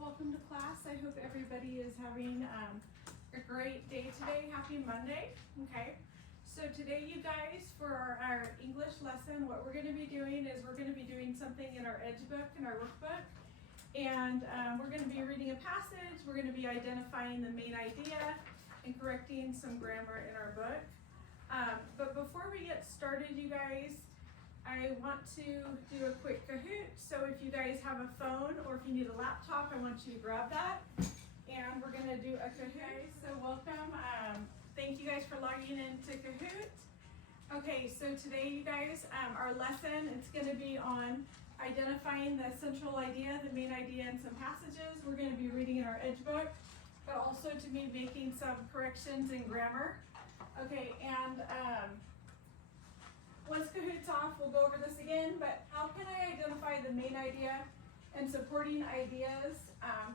welcome to class. I hope everybody is having a great day today. Happy Monday, okay? So today you guys, for our English lesson, what we're going to be doing is we're going to be doing something in our Edge book, in our workbook. And we're going to be reading a passage, we're going to be identifying the main idea and correcting some grammar in our book. But before we get started, you guys, I want to do a quick Kahoot. So if you guys have a phone or if you need a laptop, I want you to grab that. And we're going to do a Kahoot. So welcome. Thank you guys for logging into Kahoot. Okay, so today, you guys, our lesson, it's going to be on identifying the central idea, the main idea, and some passages. We're going to be reading in our Edge book, but also to be making some corrections in grammar. Okay, and once Kahoot's off, we'll go over this again, but how can I identify the main idea and supporting ideas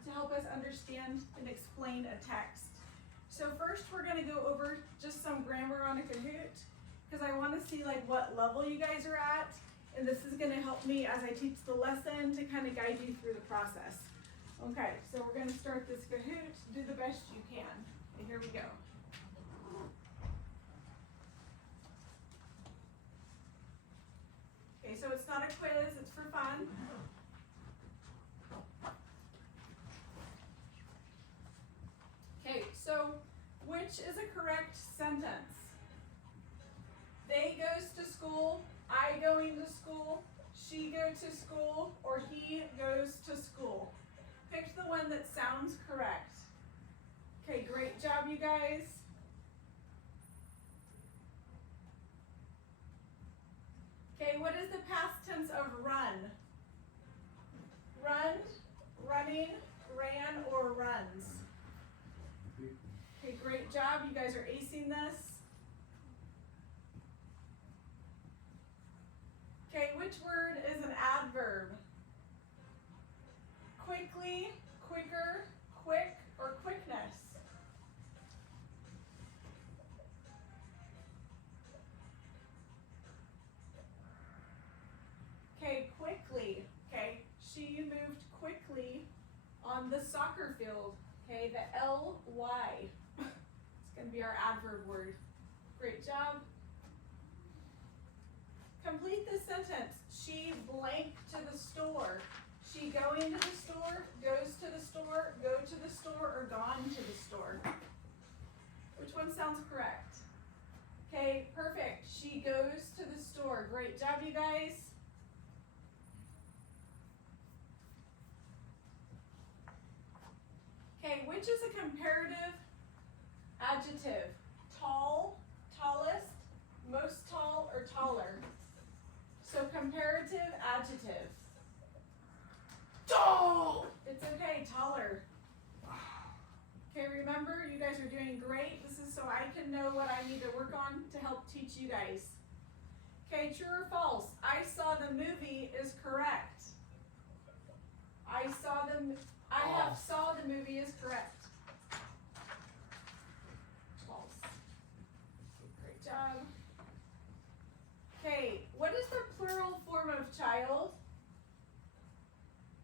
to help us understand and explain a text? So first, we're going to go over just some grammar on a Kahoot, because I want to see like what level you guys are at, and this is going to help me as I teach the lesson to kind of guide you through the process. Okay, so we're going to start this Kahoot. Do the best you can. And here we go. Okay, so it's not a quiz, it's for fun. Okay, so which is a correct sentence? They goes to school, I going to school, she go to school, or he goes to school. Pick the one that sounds correct. Okay, great job, you guys. Okay, what is the past tense of run? Run, running, ran, or runs? Okay, great job. You guys are acing this. Okay, which word is an adverb? Quickly, quicker, quick, or quickness? Okay, quickly. Okay, she moved quickly on the soccer field. Okay, the L-Y. It's going to be our adverb word. Great job. Complete this sentence. She blank to the store. She going to the store, goes to the store, go to the store, or gone to the store? Which one sounds correct? Okay, perfect. She goes to the store. Great job, you guys. Okay, which is a comparative adjective? Tall, tallest, most tall, or taller? So comparative adjective. Tall! It's okay, taller. Okay, remember, you guys are doing great. This is so I can know what I need to work on to help teach you guys. Okay, true or false? I saw the movie is correct. I have saw the movie is correct. False. Great job. Okay, what is the plural form of child?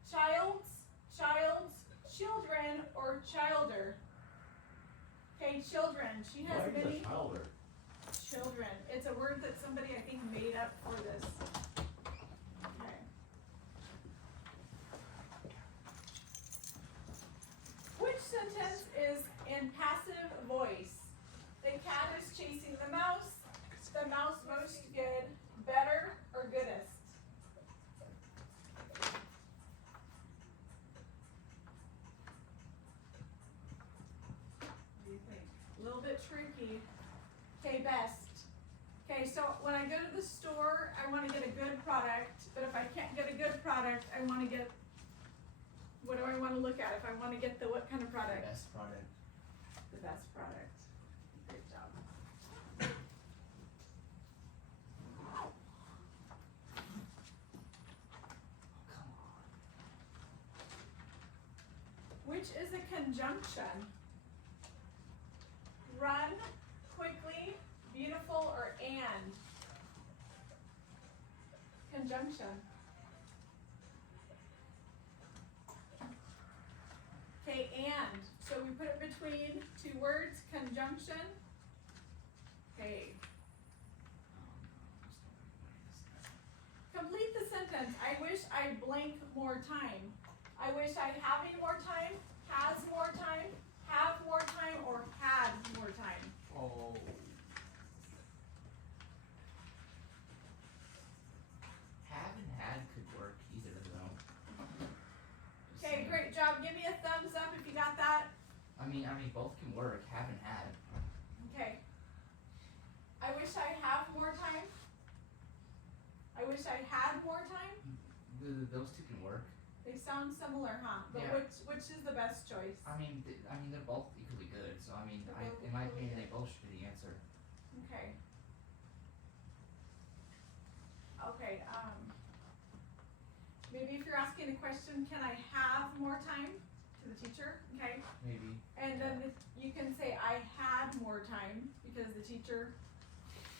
Childs, childs, children, or childer? Okay, children. She has many children. It's a word that somebody I think made up for this. Okay. Which sentence is in passive voice? The cat is chasing the mouse most good, better, or goodest? What do you think? A little bit tricky. Okay, best. Okay, so when I go to the store, I want to get a good product, but if I can't get a good product, I want to get, what do I want to look at? If I want to get the what kind of product? The best product. The best product. Great job. Which is a conjunction? Run, quickly, beautiful, or and? Conjunction. conjunction. Okay. Complete the sentence. I wish I blank more time. I wish I having more time, has more time, have more time, or had more time. Oh. Have and had could work, either of them. Okay, great job. Give me a thumbs up if you got that. I mean, both can work. Have and had. Okay. I wish I have more time. I wish I had more time. Those two can work. They sound similar, huh? But Yeah. which is the best choice? I mean, they're both equally good. So I mean, They're both in my equally opinion, good. they both should be the answer. Okay. Okay, maybe if you're asking a question, can I have more time to the teacher? Okay. Maybe. And then you can say I had more time because the teacher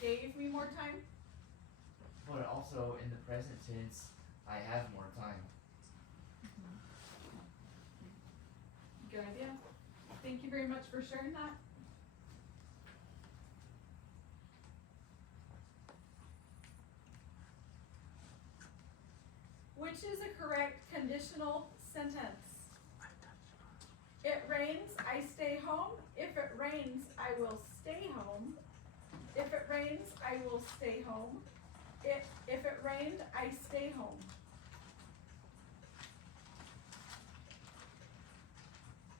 gave me more time. But also in the present tense, I have more time. Good idea. Thank you very much for sharing that. Which is a correct conditional sentence? It rains, I stay home. If it rains, I will stay home. If it rains, I will stay home. If it rained, I stay home.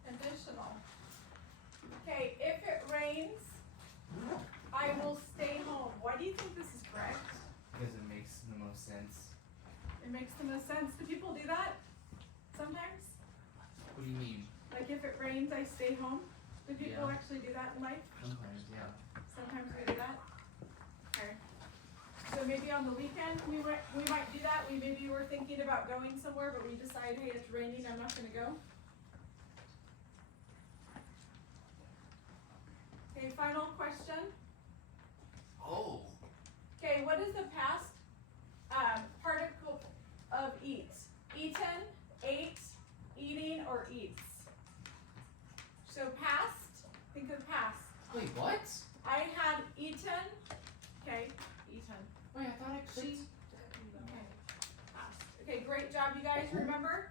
Conditional. Okay, if it rains, I will stay home. Why do you think this is correct? Because it makes the most sense. It makes the most sense. Do people do that sometimes? What do you mean? Like if it rains, I stay home? Do people Yeah. actually do that in life? Sometimes, yeah. Sometimes we do that? Okay. So maybe on the weekend, we might do that. Maybe we're thinking about going somewhere, but we decide, hey, it's raining, I'm not gonna go. Okay, final question. Oh. Okay, what is the past particle of eat? Eaten, ate, eating, or eats? So past, think of past. Wait, what? I had eaten, okay, eaten. Wait, I thought I clicked. Okay, past. Okay, great job, you guys. Remember,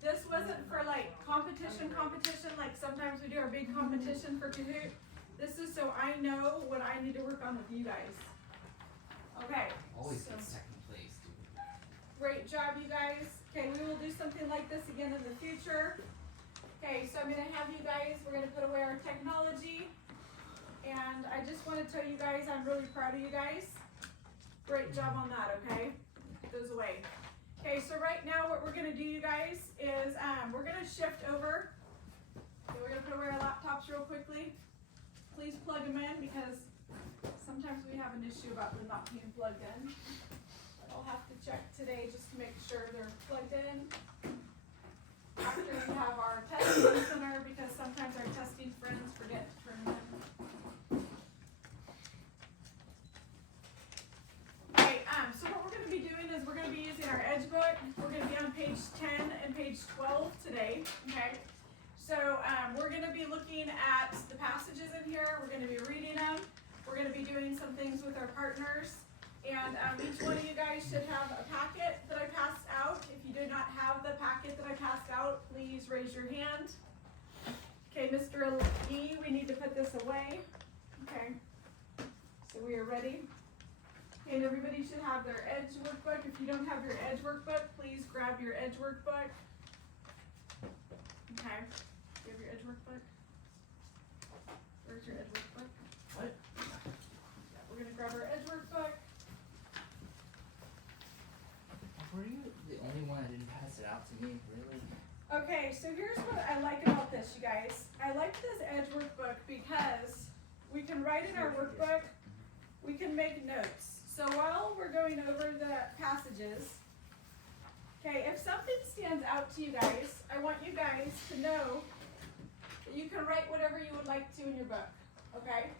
this wasn't for like competition, like sometimes we do our big competition for Kahoot. This is so I know what I need to work on with you guys. Okay. Always so- get second place, dude. Great job, you guys. Okay, we will do something like this again in the future. Okay, so I'm gonna have you guys, we're gonna put away our technology. And I just wanna tell you guys, I'm really proud of you guys. Great job on that, okay? Put those away. Okay, so right now what we're gonna do, you guys, is we're gonna shift over. Okay, we're gonna put away our laptops real quickly. Please plug them in because sometimes we have an issue about them not being plugged in. I'll have to check today just to make sure they're plugged in. After we have our testing center, because sometimes our testing friends forget to turn them in. Okay, so what we're gonna be doing is we're gonna be using our Edge book. We're gonna be on page 10 and page 12 today, okay? So, we're gonna be looking at the passages in here. We're gonna be reading them. We're gonna be doing some things with our partners. And each one of you guys should have a packet that I passed out. If you do not have the packet that I passed out, please raise your hand. Okay, Mr. E, we need to put this away. Okay, so we are ready. Okay, and everybody should have their Edge workbook. If you don't have your Edge workbook, please grab your Edge workbook. Okay, do you have your Edge workbook? Where's your Edge workbook? What? Yeah, we're gonna grab our Edge workbook. Were you the only one that didn't pass it out to me? Really? Okay, so here's what I like about this, you guys. I like this Edge workbook because we can write in our workbook, we can make notes. So while we're going over the passages, okay, if something stands out to you guys, I want you guys to know that you can write whatever you would like to in your book, okay?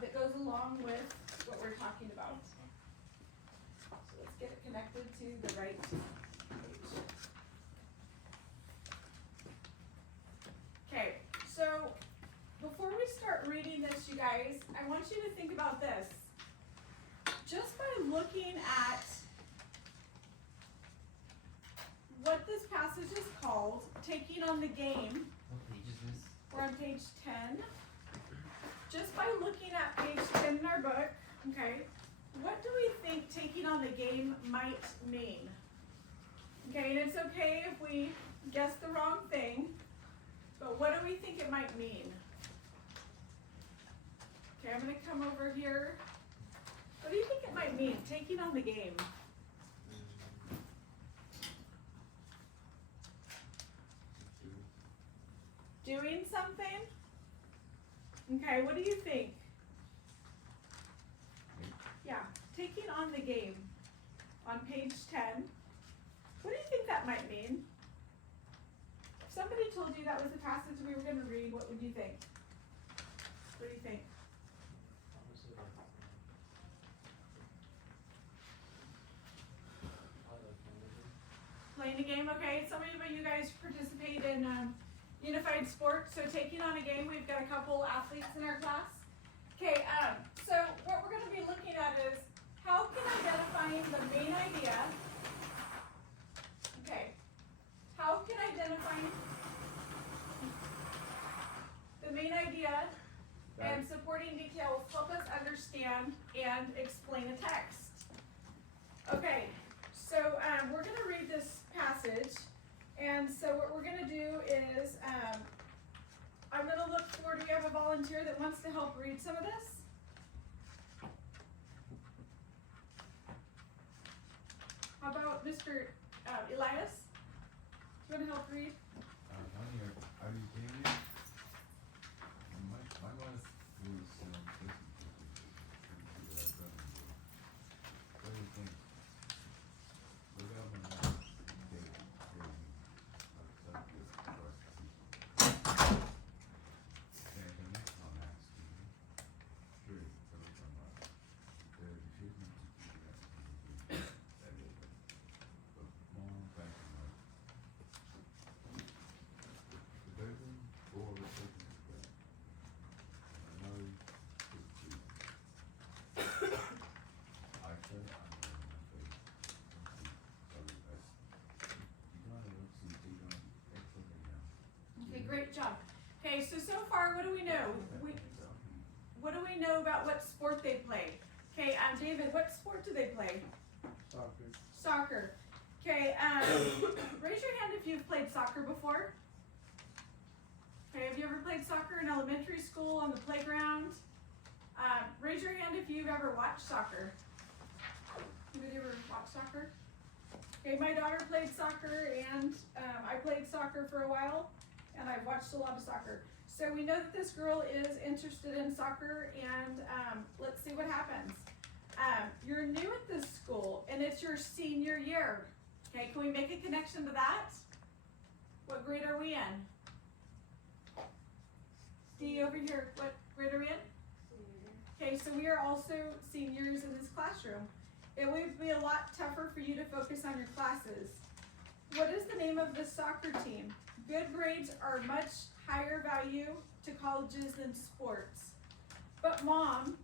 That goes along with what we're talking about. So let's get it connected to the right page. Okay, so before we start you guys, I want you to think about this. Just by looking at what this passage is called, taking on the game, What page is this? we're on page 10. Just by looking at page 10 in our book, okay, what do we think taking on the game might mean? Okay, and it's okay if we guess the wrong thing, but what do we think it might mean? Okay, I'm gonna come over here. What do you think it might mean, taking on the game? Doing something? Okay, what do you think? Yeah, taking on the game on page 10. What do you think that might mean? If somebody told you that was the passage we were going to read, what would you think? What do you think? Playing a game, okay. Some of you guys participate in unified sports, so taking on a game, we've got a couple athletes in our class. Okay, so what we're going to be looking at is how can identifying the main idea, okay, how can identifying the main idea and supporting details help us understand and explain a text? Okay, so we're going to read this passage, and so what we're going to do is I'm going to look for, do we have a volunteer that wants to help read some of this? How about Mr. Elias? Do you want to help read? Are you kidding me? My wife was listening to that. What do you think? Look up on that. Okay, great job. Okay, so far, what do we know? What do we know about what sport they play? Okay, David, what sport do they play? Soccer. Soccer. Okay, raise your hand if you've played soccer before. Okay, have you ever played soccer in elementary school, on the playground? Raise your hand if you've ever watched soccer. Anybody ever watched soccer? Okay, my daughter played soccer, and I played soccer for a while, and I've watched a lot of soccer. So we know that this girl is interested in soccer, and let's see what happens. You're new at this school, and it's your senior year. Okay, can we make a connection to that? What grade are we in? Steve, over here, what grade are we in? Okay, so we are also seniors in this classroom. It would be a lot tougher for you to focus on your classes. What is the name of the soccer team? Good grades are much higher value to colleges than sports. But Mom,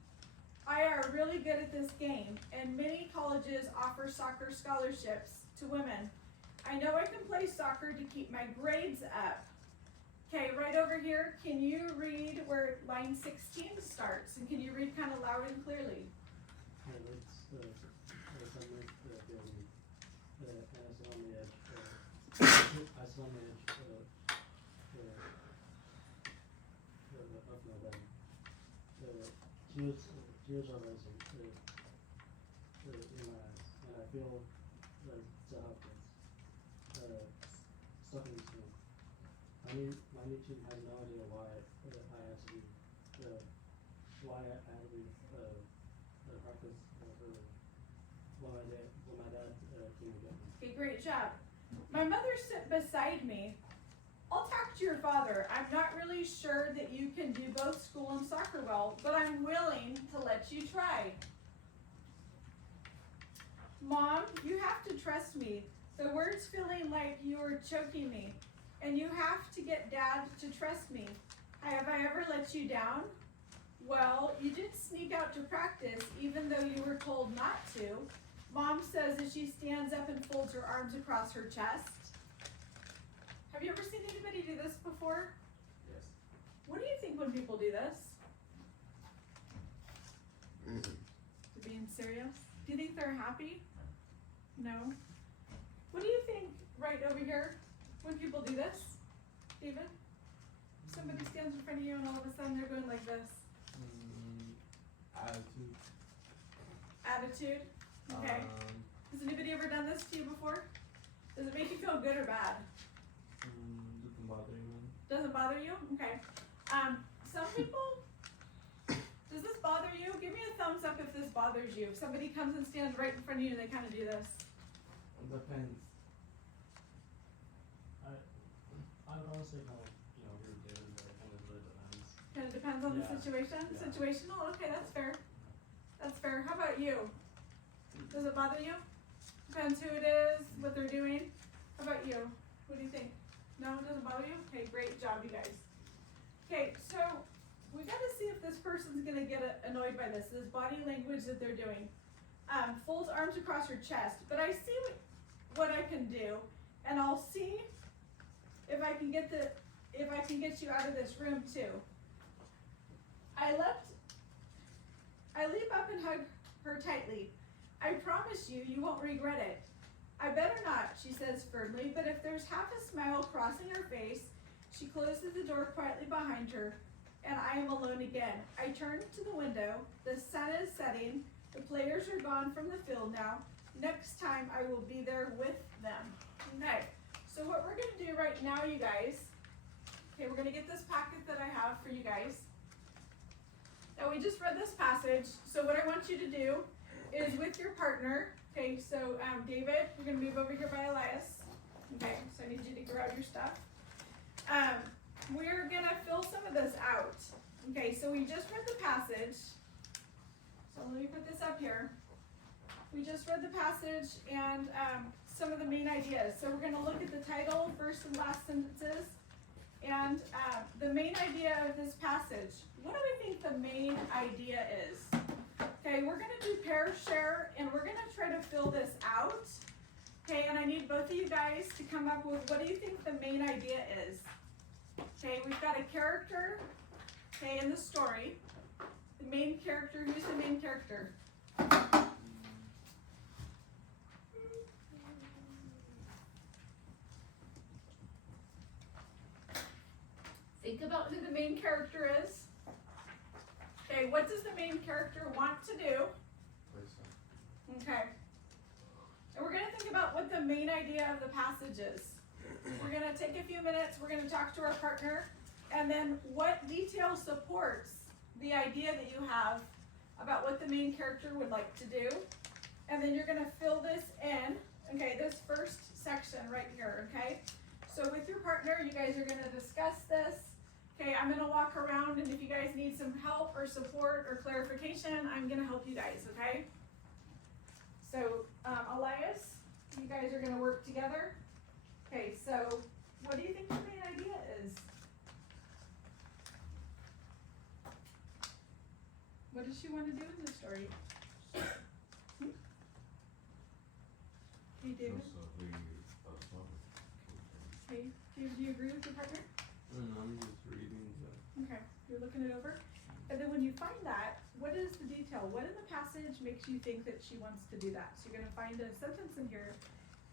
I are really good at this game, and many colleges offer soccer scholarships to women. I know I can play soccer to keep my grades up. Okay, right over here, can you read where line 16 starts? And can you read kind of loud and clearly? Tears are rising in my eyes, and I feel like it's a hopkins stuck in this room. My new team has no idea why I had to leave. Why I had to leave practice early. When my dad came to get me. Okay, great job. My mother sit beside me. I'll talk to your father. I'm not really sure that you can do both school and soccer well, but I'm willing to let you try. Mom, you have to trust me. The word's feeling like you are choking me, and you have to get Dad to trust me. Have I ever let you down? Well, you did sneak out to practice even though you were told not to. Mom says as she stands up and folds her arms across her chest. Have you ever seen anybody do this before? Yes. What do you think when people do this? They're being serious? Do you think they're happy? No? What do you think right over here when people do this? David? Somebody stands in front of you and all of a sudden they're going like this. Attitude. Attitude? Okay. Has anybody ever done this to you before? Does it make you feel good or bad? Doesn't bother you, man. Doesn't bother you? Okay. Some people, does this bother you? Give me a thumbs up if this bothers you. If somebody comes and stands right in front of you and they kind of do this. Depends. I would honestly kind of, irritated, but it kind of really depends. Kind of depends on the Yeah. situation. Yeah. Situational? Okay, that's fair. That's fair. How about you? Does it bother you? Depends who it is, what they're doing. How about you? What do you think? No, it doesn't bother you? Okay, great job, you guys. Okay, so we gotta see if this person's gonna get annoyed by this body language that they're doing. Folds arms across your chest, but I see what I can do, and I'll see if I can get you out of this room too. I leap up and hug her tightly. I promise you, you won't regret it. I better not, she says firmly, but if there's half a smile crossing her face, she closes the door quietly behind her, and I am alone again. I turn to the window. The sun is setting. The players are gone from the field now. Next time I will be there with them. Okay, so what we're gonna do right now, you guys, okay, we're gonna get this packet that I have for you guys. Now we just read this passage, so what I want you to do is with your partner, okay, so David, we're gonna move over here by Elias. Okay, so I need you to grab your stuff. We're gonna fill some of this out. Okay, so we just read the passage. So let me put this up here. We just read the passage and some of the main ideas. So we're gonna look at the title, first and last sentences, and the main idea of this passage. What do we think the main idea is? Okay, we're gonna do pair share, and we're gonna try to fill this out. Okay, and I need both of you guys to come up with what do you think the main idea is? Okay, we've got a character, okay, in the story. The main character, who's the main character? Think about who the main character is. Okay, what does the main character want to do? Okay. And we're gonna think about what the main idea of the passage is. We're gonna take a few minutes, we're gonna talk to our partner, and then what detail supports the idea that you have about what the main character would like to do. And then you're gonna fill this in, okay, this first section right here, okay? So with your partner, you guys are gonna discuss this. Okay, I'm gonna walk around, and if you guys need some help or support or clarification, I'm gonna help you guys, okay? So, Elias, you guys are gonna work together. Okay, so what do you think the main idea is? What does she want to do in the story? Hey, David. Okay, David, do you agree with your partner? I'm just reading the. Okay, you're looking it over. And then when you find that, what is the detail? What in the passage makes you think that she wants to do that? So you're gonna find a sentence in here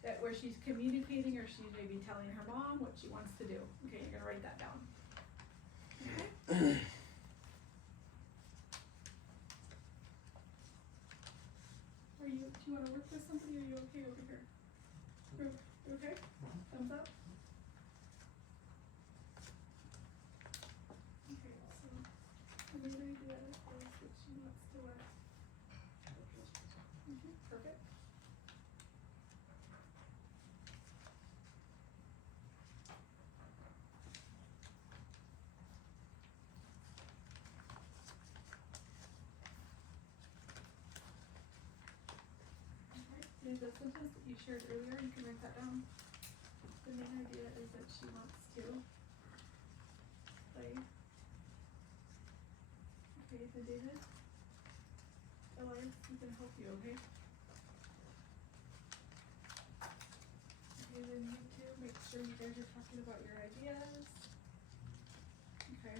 that where she's communicating or she's maybe telling her mom what she wants to do. Okay, you're gonna write that down. Okay. Do you wanna work with somebody, or are you okay over here? You okay? Thumbs up? Okay, so the main idea is that she wants to what? Perfect. Okay, the sentence that you shared earlier, you can write that down. The main idea is that she wants to play. Okay, Nathan David. Elias, we can help you, okay? Okay, then you two, make sure you guys are talking about your ideas. Okay.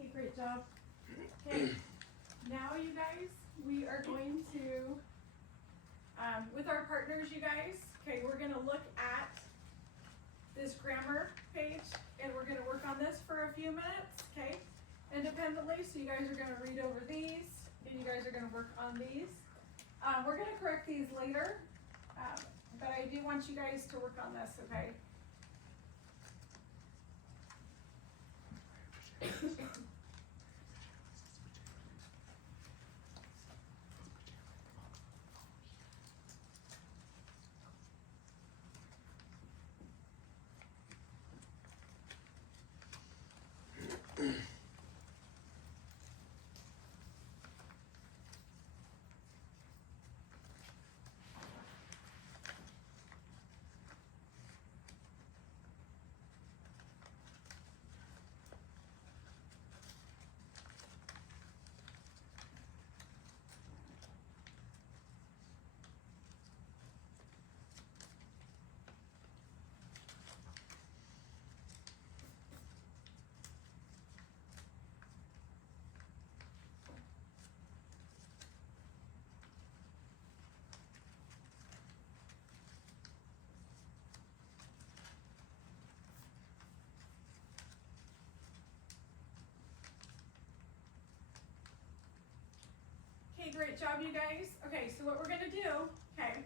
Okay, great job. Okay, now you guys, we are going to, with our partners, you guys, okay, we're gonna look at this grammar page and we're gonna work on this for a few minutes, okay? Independently, so you guys are gonna read over these and you guys are gonna work on these. We're gonna correct these later, but I do want you guys to work on this, okay? Okay, great job, you guys. Okay, so what we're gonna do, okay,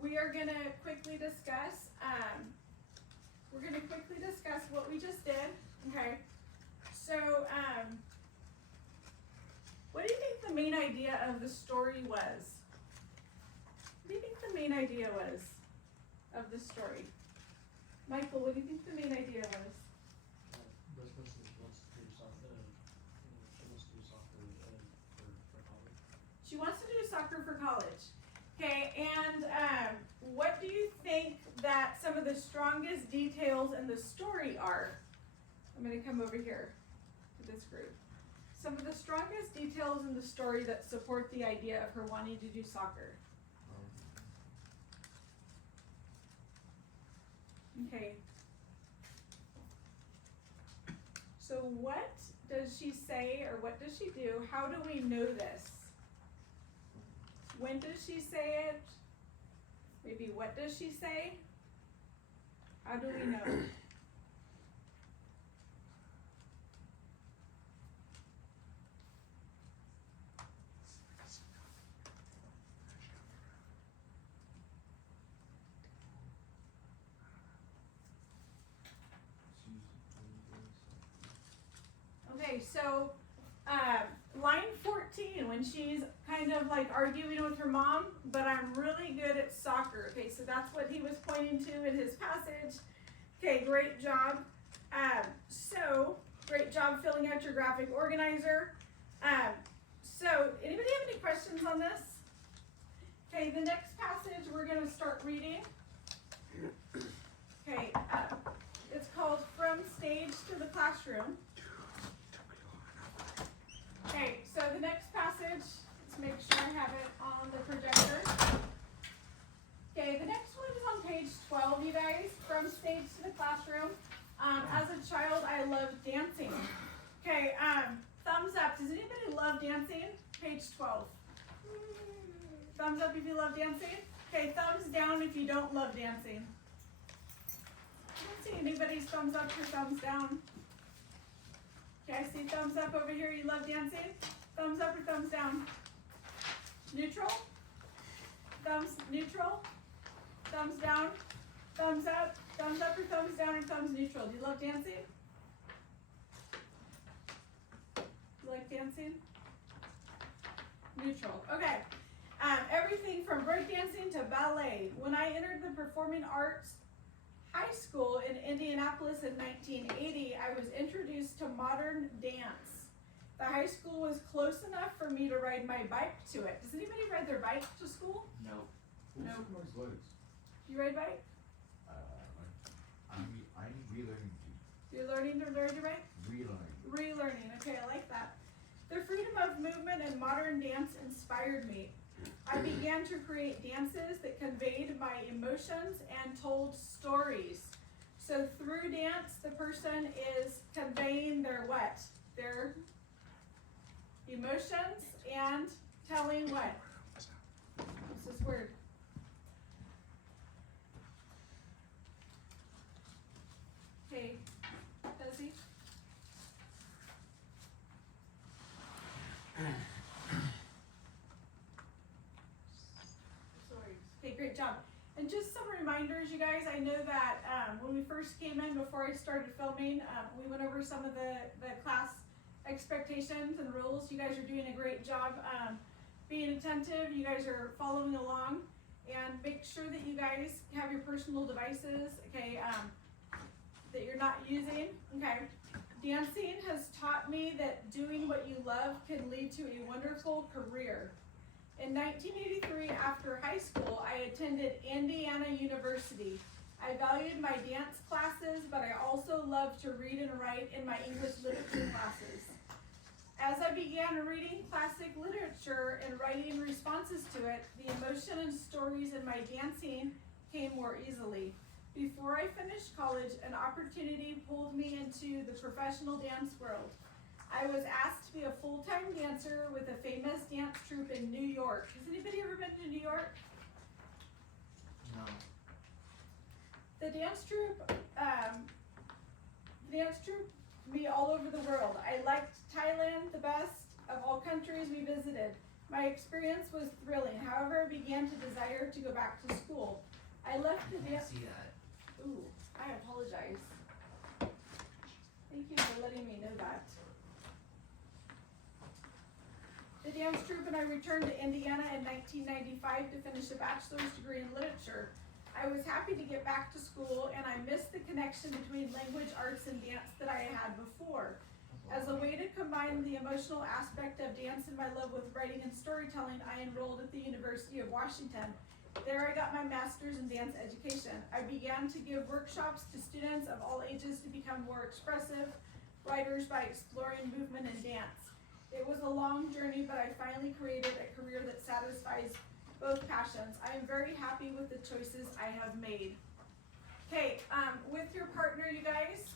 we are gonna quickly discuss, what we just did, okay? So, what do you think the main idea of the story was? What do you think the main idea was of the story? Michael, what do you think the main idea was? This person wants to do soccer, she wants to do soccer, for college. She wants to do soccer for college. Okay, and what do you think that some of the strongest details in the story are? I'm gonna come over here to this group. Some of the strongest details in the story that support the idea of her wanting to do soccer. Okay. So what does she say or what does she do? How do we know this? When does she say it? Maybe what does she say? How do we know? Okay, so line 14, when she's kind of like arguing with her mom, but I'm really good at soccer. Okay, so that's what he was pointing to in his passage. Okay, great job. So great job filling out your graphic organizer. So anybody have any questions on this? Okay, the next passage we're gonna start reading. Okay, it's called From Stage to the Classroom. Okay, so the next passage, let's make sure I have it on the projector. Okay, the next one is on page 12, you guys, From Stage to the Classroom. As a child, I loved dancing. Okay, thumbs up. Does anybody love dancing? Page 12. Thumbs up if you love dancing. Okay, thumbs down if you don't love dancing. I don't see anybody's thumbs up or thumbs down. Okay, I see thumbs up over here. You love dancing? Thumbs up or thumbs down? Neutral? Thumbs neutral? Thumbs down? Thumbs up? Thumbs up or thumbs down or thumbs neutral? Do you love dancing? You like dancing? Neutral. Okay. Everything from breakdancing to ballet. When I entered the Performing Arts High School in Indianapolis in 1980, I was introduced to modern dance. The high school was close enough for me to ride my bike to it. Does anybody ride their bike to school? No. Who's No. nice legs? You ride bike? I'm relearning You're learning to ride your bike? relearning. Relearning, okay, I like that. The freedom of movement and modern dance inspired me. I began to create dances that conveyed my emotions and told stories. So through dance, the person is conveying their what? Their emotions and telling what? What's this word? Okay, Desi? Okay, great job. And just some reminders, you guys. I know that when we first came in, before I started filming, we went over some of the class expectations and rules. You guys are doing a great job being attentive. You guys are following along. And make sure that you guys have your personal devices, okay, that you're not using. Okay. Dancing has taught me that doing what you love can lead to a wonderful career. In 1983, after high school, I attended Indiana University. I valued my dance classes, but I also loved to read and write in my English literature classes. As I began reading classic literature and writing responses to it, the emotion and stories in my dancing came more easily. Before I finished college, an opportunity pulled me into the professional dance world. I was asked to be a full-time dancer with a famous dance troupe in New York. Has anybody ever been to New York? No. The dance troupe me all over the world. I liked Thailand the best of all countries we visited. My experience was thrilling. However, I began to desire to go back to school. I left the I can't dance. see that. Ooh, I apologize. Thank you for letting me know that. The dance troupe and I returned to Indiana in 1995 to finish a bachelor's degree in literature. I was happy to get back to school, and I missed the connection between language arts and dance that I had before. As a way to combine the emotional aspect of dance and my love with writing and storytelling, I enrolled at the University of Washington. There I got my master's in dance education. I began to give workshops to students of all ages to become more expressive writers by exploring movement and dance. It was a long journey, but I finally created a career that satisfies both passions. I am very happy with the choices I have made. Okay, with your partner, you guys,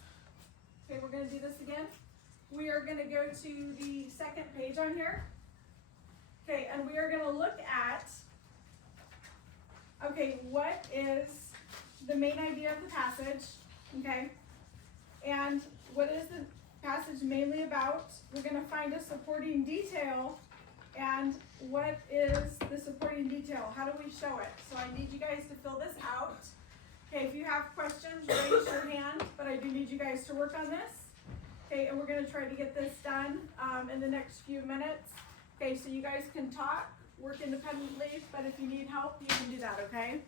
okay, we're gonna do this again. We are gonna go to the second page on here. Okay, and we are gonna look at, okay, what is the main idea of the passage, okay? And what is the passage mainly about? We're gonna find a supporting detail, and what is the supporting detail? How do we show it? So I need you guys to fill this out. Okay, if you have questions, raise your hand, but I do need you guys to work on this. Okay, and we're gonna try to get this done in the next few minutes. Okay, so you guys can talk, work independently, but if you need help, you can do that, okay?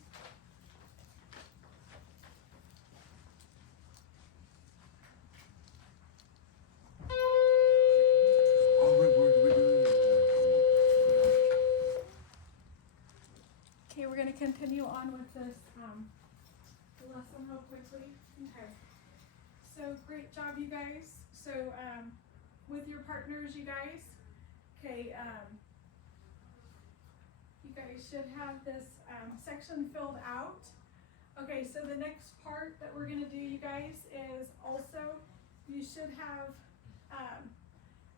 continue on with this, lesson real quickly. Okay. So great job, you guys. So, with your partners, you guys, okay, you guys should have this, section filled out. Okay, so the next part that we're gonna do, you guys, is also, you should have,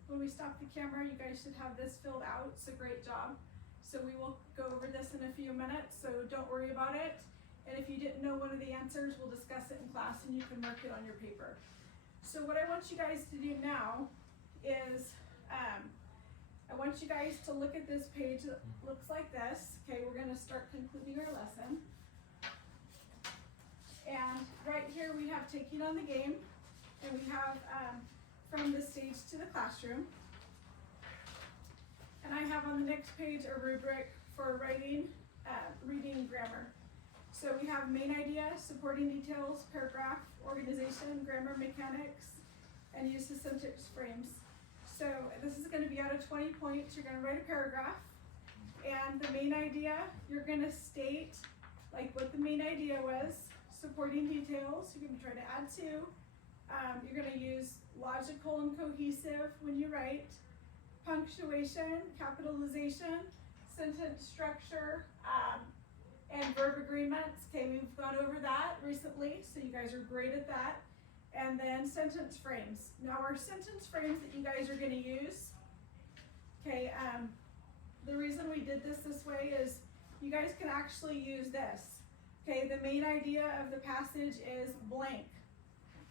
when we stop the camera, you guys should have this filled out, so great job. So we will go over this in a few minutes, so don't worry about it. And if you didn't know one of the answers, we'll discuss it in class and you can mark it on your paper. So what I want you guys to do now is, I want you guys to look at this page that looks like this. Okay, we're gonna start concluding our lesson. And right here we have taking on the game, and we have from the stage to the classroom. And I have on the next page a rubric for writing, reading grammar. So we have main idea, supporting details, paragraph, organization, grammar mechanics, and use of sentence frames. So this is gonna be out of 20 points. You're gonna write a paragraph. And the main idea, you're gonna state like what the main idea was, supporting details, you're gonna try to add to. You're gonna use logical and cohesive when you write, punctuation, capitalization, sentence structure, and verb agreements. Okay, we've gone over that recently, so you guys are great at that. And then sentence frames. Now our sentence frames that you guys are gonna use, okay, the reason we did this way is you guys can actually use this. Okay, the main idea of the passage is blank.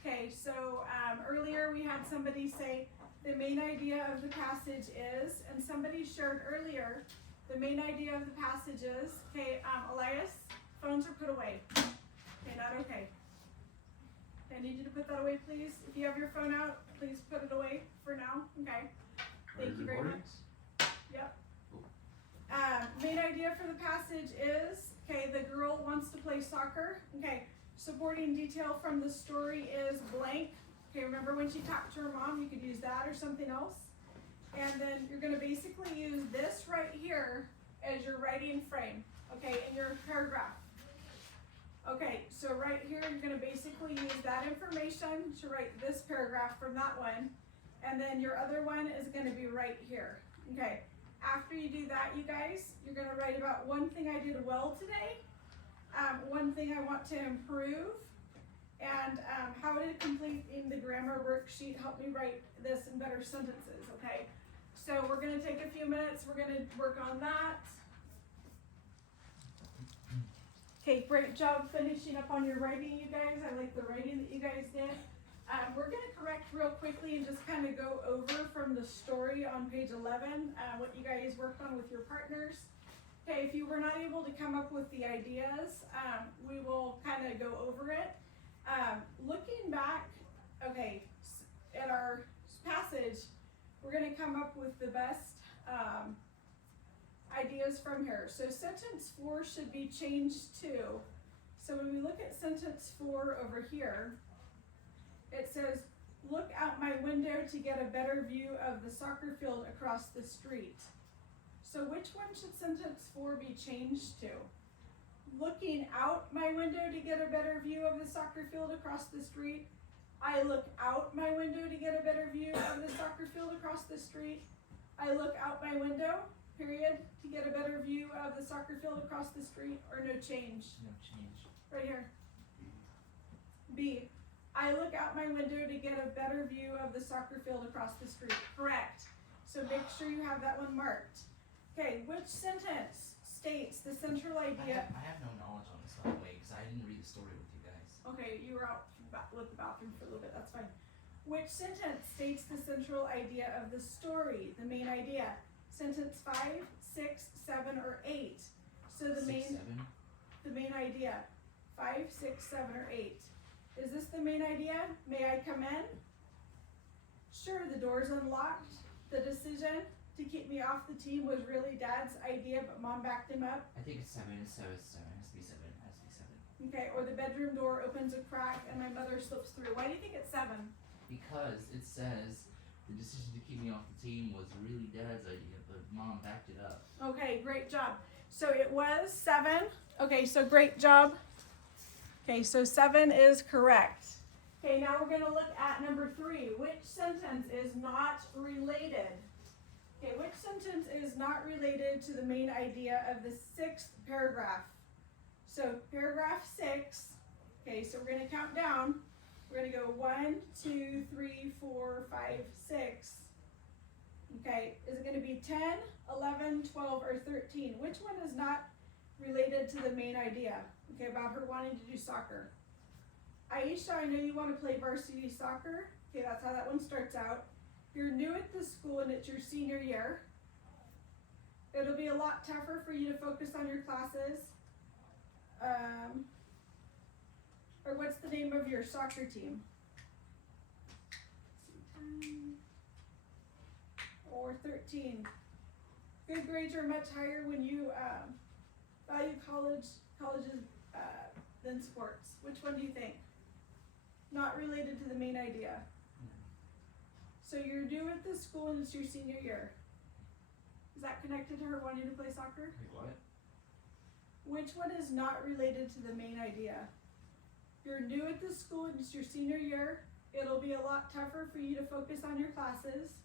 Okay, so earlier we had somebody say the main idea of the passage is, and somebody shared earlier, the main idea of the passage is, okay, Elias, phones are put away. Okay, not okay. I need you to put that away, please. If you have your phone out, please put it away for now, okay? Thank you very much. Yep. Main idea for the passage is, okay, the girl wants to play soccer. Okay, supporting detail from the story is blank. Okay, remember when she talked to her mom, you could use that or something else. And then you're gonna basically use this right here as your writing frame, okay, in your paragraph. Okay, so right here, you're gonna basically use that information to write this paragraph from that one. And then your other one is gonna be right here, okay? After you do that, you guys, you're gonna write about one thing I did well today, one thing I want to improve, and how did completing the grammar worksheet help me write this in better sentences, okay? So we're gonna take a few minutes, we're gonna work on that. Okay, great job finishing up on your writing, you guys. I like the writing that you guys did. We're gonna correct real quickly and just kind of go over from the story on page 11, what you guys worked on with your partners. Okay, if you were not able to come up with the ideas, we will kind of go over it. Looking back, okay, at our passage, we're gonna come up with the best ideas from here. So sentence 4 should be changed to, so when we look at sentence 4 over here, it says, look out my window to get a better view of the soccer field across the street. So which one should sentence 4 be changed to? Looking out my window to get a better view of the soccer field across the street. I look out my window to get a better view of the soccer field across the street. I look out my window, period, to get a better view of the soccer field across the street, or no change? No change. Right here. B. I look out my window to get a better view of the soccer field across the street. Correct. So make sure you have that one marked. Okay, which sentence states the central idea? I have no knowledge on this, by the way, because I didn't read the story with you guys. Okay, you were out with the bathroom for a little bit, that's fine. Which sentence states the central idea of the story, the main idea? Sentence 5, 6, 7, or 8. So the 6, main 7. the main idea. 5, 6, 7, or 8. Is this the main idea? May I come in? Sure, the door's unlocked. The decision to keep me off the team was really Dad's idea, but Mom backed him up. I think it's 7, so it's 7. It has to be 7. It has to be 7. Okay, or the bedroom door opens a crack and my mother slips through. Why do you think it's 7? Because it says the decision to keep me off the team was really Dad's idea, but Mom backed it up. Okay, great job. So it was 7. Okay, so great job. Okay, so 7 is correct. Okay, now we're gonna look at number 3. Which sentence is not related? Okay, which sentence is not related to the main idea of the 6th paragraph? So paragraph 6, okay, so we're gonna count down. We're gonna go 1, 2, 3, 4, 5, 6. Okay, is it gonna be 10, 11, 12, or 13? Which one is not related to the main idea? Okay, about her wanting to do soccer. Aisha, I know you wanna play varsity soccer. Okay, that's how that one starts out. You're new at the school and it's your senior year. It'll be a lot tougher for you to focus on your classes. Or what's the name of your soccer team? Or 13. Good grades are much higher when you value colleges than sports. Which one do you think? Not related to the main idea. So you're new at the school and it's your senior year. Is that connected to her wanting to play soccer? Wait, what? Which one is not related to the main idea? You're new at the school and it's your senior year. It'll be a lot tougher for you to focus on your classes.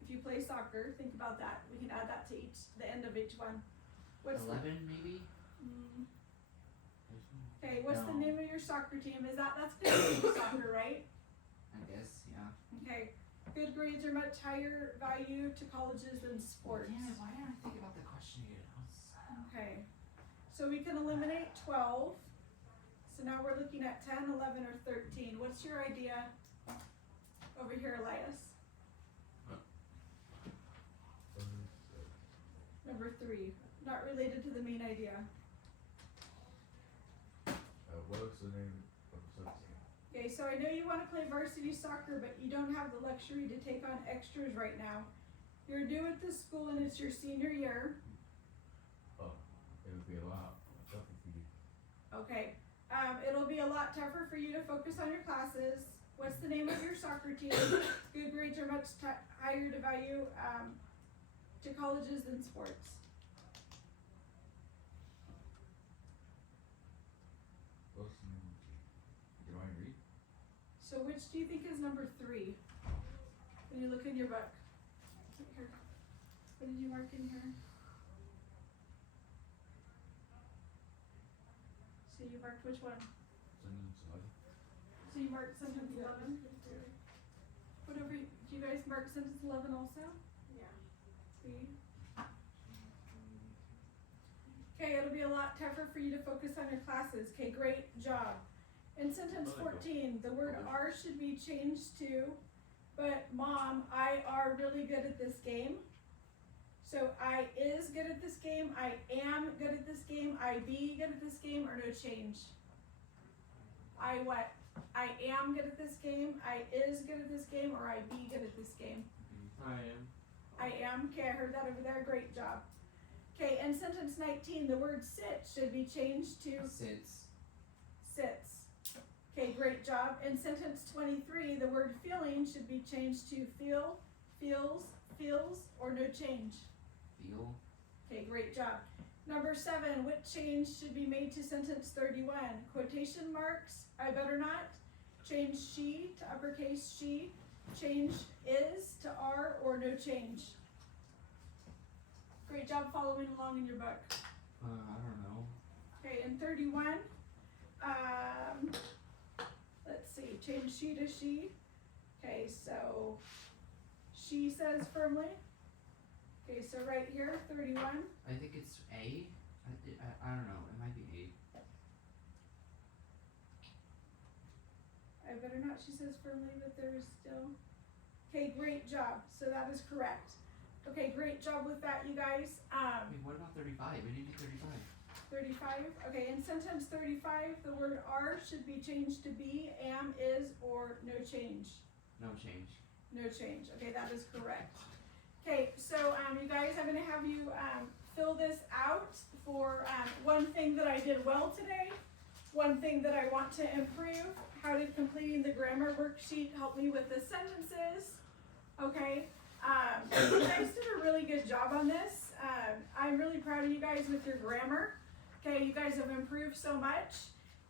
If you play soccer, think about that. We can add that to the end of each one. What's 11 maybe? Okay, what's the No. name of your soccer team? That's good soccer, right? I guess, yeah. Okay. Good grades are much higher value to colleges than sports. Damn it, why didn't I think about the question again? Okay. So we can eliminate 12. So now we're looking at 10, 11, or 13. What's your idea over here, Elias? Number 3. Not related to the main idea. What's the name of something? Okay, so I know you want to play varsity soccer, but you don't have the luxury to take on extras right now. You're new at the school and it's your senior year. Oh, it would be a lot tougher for you. Okay. It'll be a lot tougher for you to focus on your classes. What's the name of your soccer team? Good grades are much higher to value to colleges than sports. What's the name? Do I read? So which do you think is number 3? When you look in your book. Here. What did you mark in here? So you marked which one? Sentence 11. So you marked sentence 11? Whatever, do you guys mark sentence 11 also? Yeah. See? Okay, it'll be a lot tougher for you to focus on your classes. Okay, great job. In sentence 14, the word are should be changed to, but Mom, I are really good at this game. So I is good at this game, I am good at this game, I be good at this game, or no change? I what? I am good at this game, I is good at this game, or I be good at this game? I am. I am. Okay, I heard that over there. Great job. Okay, in sentence 19, the word sit should be changed to Sits. sits. Okay, great job. In sentence 23, the word feeling should be changed to feel, feels, feels, or no change. Feel. Okay, great job. Number 7, what change should be made to sentence 31? Quotation marks, I better not. Change she to uppercase she. Change is to are, or no change. Great job following along in your book. I don't know. Okay, in 31, let's see, change she to she. Okay, so she says firmly. Okay, so right here, 31. I think it's A. I don't know. It might be A. I better not, she says firmly, but there is still. Okay, great job. So that is correct. Okay, great job with that, you guys. Wait, what about 35? We didn't do 35. 35. Okay, in sentence 35, the word are should be changed to be, am, is, or no change. No change. No change. Okay, that is correct. Okay, so you guys, I'm going to have you fill this out for one thing that I did well today, one thing that I want to improve. How did completing the grammar worksheet help me with the sentences? Okay, you guys did a really good job on this. I'm really proud of you guys with your grammar. Okay, you guys have improved so much.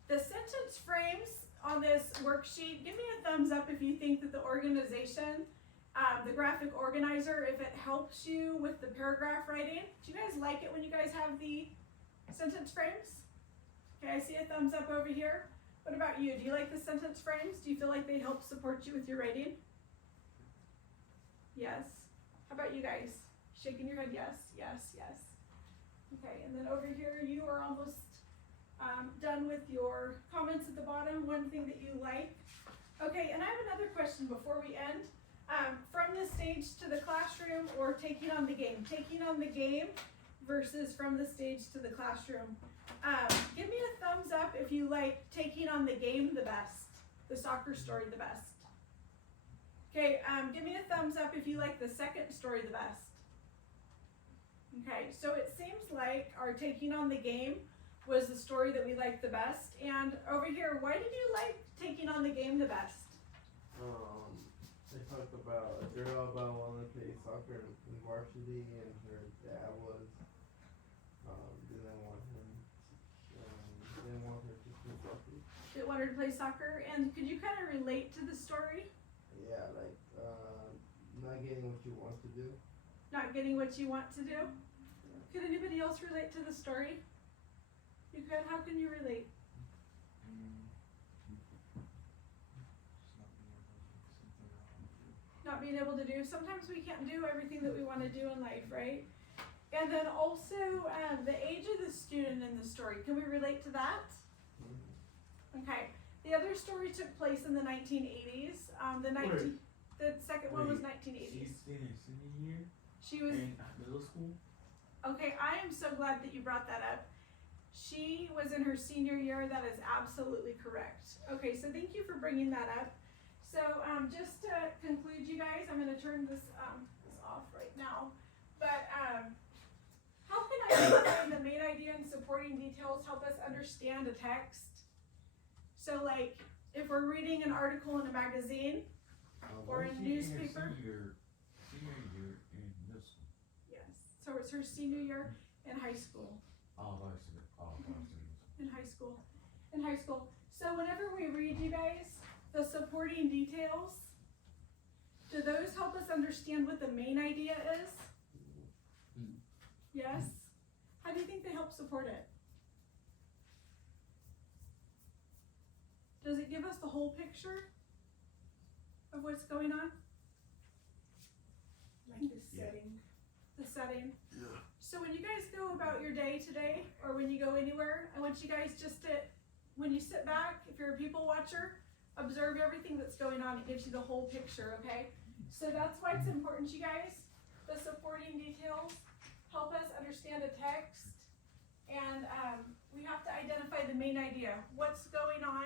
The sentence frames on this worksheet, give me a thumbs up if you think that the organization, the graphic organizer, if it helps you with the paragraph writing. Do you guys like it when you guys have the sentence frames? Okay, I see a thumbs up over here. What about you? Do you like the sentence frames? Do you feel like they help support you with your writing? Yes. How about you guys? Shaking your head, yes, yes, yes. Okay, and then over here, you are almost done with your comments at the bottom, one thing that you like. Okay, and I have another question before we end. From the stage to the classroom or taking on the game? Taking on the game versus from the stage to the classroom. Give me a thumbs up if you like taking on the game the best, the soccer story the best. Okay, give me a thumbs up if you like the second story the best. Okay, so it seems like our taking on the game was the story that we liked the best. And over here, why did you like taking on the game the best? They talked about a girl about wanting to play soccer in varsity, and her dad was didn't want her to play soccer. That wanted to play soccer, and could you kind of relate to the story? Yeah, like not getting what you want to do. Not getting what you want to do? Could anybody else relate to the story? You could? How can you relate? Not being able to do. Sometimes we can't do everything that we want to do in life, right? And then also the age of the student in the story. Can we relate to that? Okay. The other story took place in the 1980s. The second one was 1980s. She's in her senior year She was. in middle school. Okay, I am so glad that you brought that up. She was in her senior year. That is absolutely correct. Okay, so thank you for bringing that up. So just to conclude, you guys, I'm going to turn this off right now. But how can identifying the main idea and supporting details help us understand a text? So like if we're reading an article in a magazine or a newspaper. Senior year in middle school. Yes. So it's her senior year in high school. Oh, I see. In high school. In high school. So whenever we read, you guys, the supporting details, do those help us understand what the main idea is? Yes? How do you think they help support it? Does it give us the whole picture of what's going on? Like the setting. The setting. Yeah. So when you guys go about your day today, or when you go anywhere, I want you guys just to, when you sit back, if you're a people watcher, observe everything that's going on. It gives you the whole picture, okay? So that's why it's important, you guys. The supporting details help us understand a text, and we have to identify the main idea. What's going on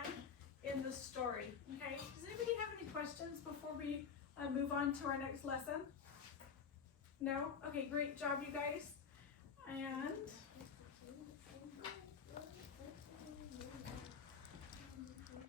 in the story, okay? Does anybody have any questions before we move on to our next lesson? No? Okay, great job, you guys. And